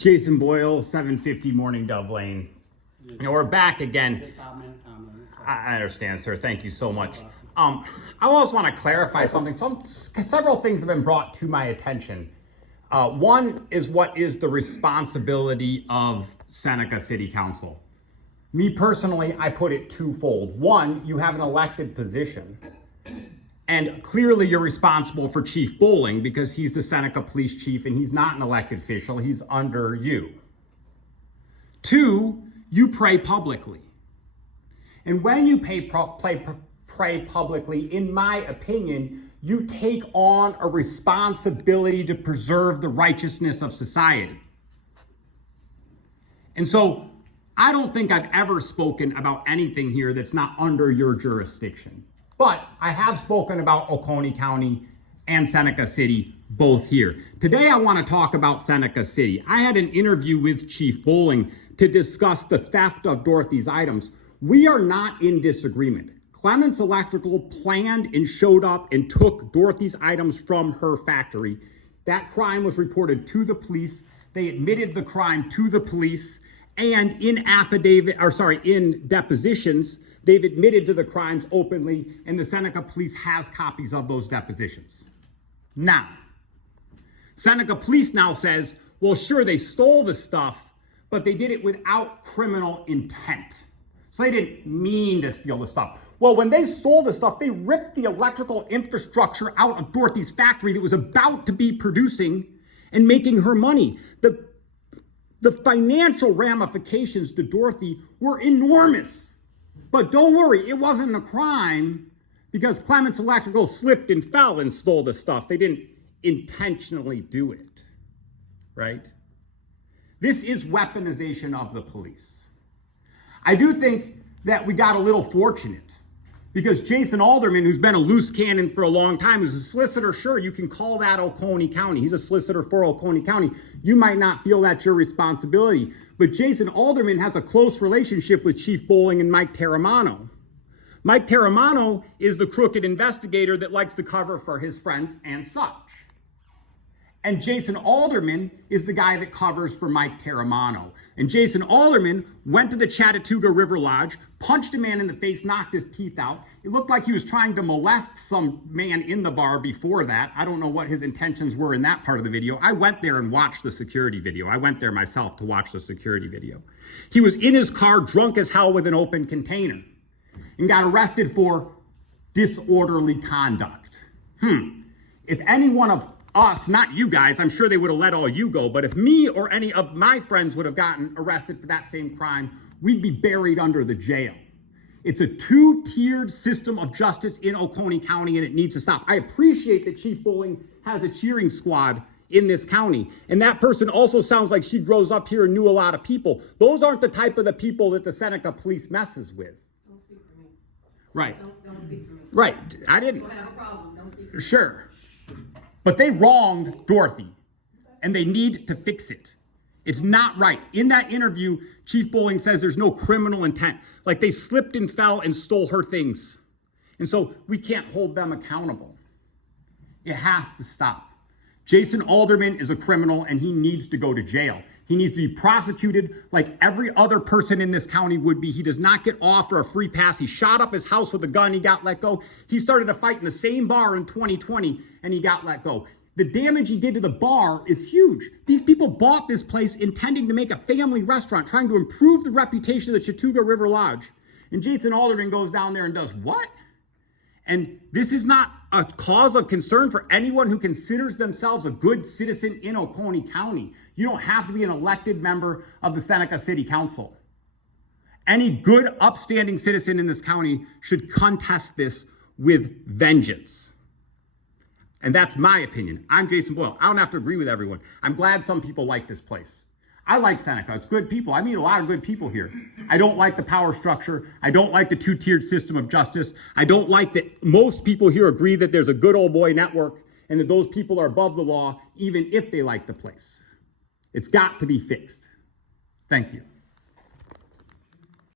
Jason Boyle, 750 Morning Dove Lane. We're back again. I understand, sir. Thank you so much. I also want to clarify something. Several things have been brought to my attention. One is what is the responsibility of Seneca City Council? Me personally, I put it twofold. One, you have an elected position. And clearly you're responsible for Chief Bowling because he's the Seneca Police Chief and he's not an elected official, he's under you. Two, you pray publicly. And when you pray publicly, in my opinion, you take on a responsibility to preserve the righteousness of society. And so I don't think I've ever spoken about anything here that's not under your jurisdiction. But I have spoken about Oconee County and Seneca City, both here. Today, I want to talk about Seneca City. I had an interview with Chief Bowling to discuss the theft of Dorothy's items. We are not in disagreement. Clements Electrical planned and showed up and took Dorothy's items from her factory. That crime was reported to the police. They admitted the crime to the police. And in depositions, they've admitted to the crimes openly, and the Seneca Police has copies of those depositions. Now, Seneca Police now says, well, sure, they stole the stuff, but they did it without criminal intent. So they didn't mean to steal the stuff. Well, when they stole the stuff, they ripped the electrical infrastructure out of Dorothy's factory that was about to be producing and making her money. The financial ramifications to Dorothy were enormous. But don't worry, it wasn't a crime because Clements Electrical slipped and fell and stole the stuff. They didn't intentionally do it, right? This is weaponization of the police. I do think that we got a little fortunate because Jason Alderman, who's been a loose cannon for a long time, is a solicitor. Sure, you can call that Oconee County. He's a solicitor for Oconee County. You might not feel that's your responsibility, but Jason Alderman has a close relationship with Chief Bowling and Mike Terramano. Mike Terramano is the crooked investigator that likes to cover for his friends and such. And Jason Alderman is the guy that covers for Mike Terramano. And Jason Alderman went to the Chattahooga River Lodge, punched a man in the face, knocked his teeth out. It looked like he was trying to molest some man in the bar before that. I don't know what his intentions were in that part of the video. I went there and watched the security video. I went there myself to watch the security video. He was in his car, drunk as hell with an open container, and got arrested for disorderly conduct. If any one of us, not you guys, I'm sure they would have let all you go, but if me or any of my friends would have gotten arrested for that same crime, we'd be buried under the jail. It's a two-tiered system of justice in Oconee County, and it needs to stop. I appreciate that Chief Bowling has a cheering squad in this county, and that person also sounds like she grows up here and knew a lot of people. Those aren't the type of the people that the Seneca Police messes with. Don't speak for me. Right. Don't speak for me. Right. I didn't. Don't have a problem. Don't speak for me. Sure. But they wronged Dorothy, and they need to fix it. It's not right. In that interview, Chief Bowling says there's no criminal intent. Like they slipped and fell and stole her things. And so we can't hold them accountable. It has to stop. Jason Alderman is a criminal, and he needs to go to jail. He needs to be prosecuted like every other person in this county would be. He does not get off for a free pass. He shot up his house with a gun. He got let go. He started a fight in the same bar in 2020, and he got let go. The damage he did to the bar is huge. These people bought this place intending to make a family restaurant, trying to improve the reputation of the Chattahooga River Lodge. And Jason Alderman goes down there and does what? And this is not a cause of concern for anyone who considers themselves a good citizen in Oconee County. You don't have to be an elected member of the Seneca City Council. Any good, upstanding citizen in this county should contest this with vengeance. And that's my opinion. I'm Jason Boyle. I don't have to agree with everyone. I'm glad some people like this place. I like Seneca. It's good people. I meet a lot of good people here. I don't like the power structure. I don't like the two-tiered system of justice. I don't like that most people here agree that there's a good old boy network and that those people are above the law, even if they like the place. It's got to be fixed. Thank you.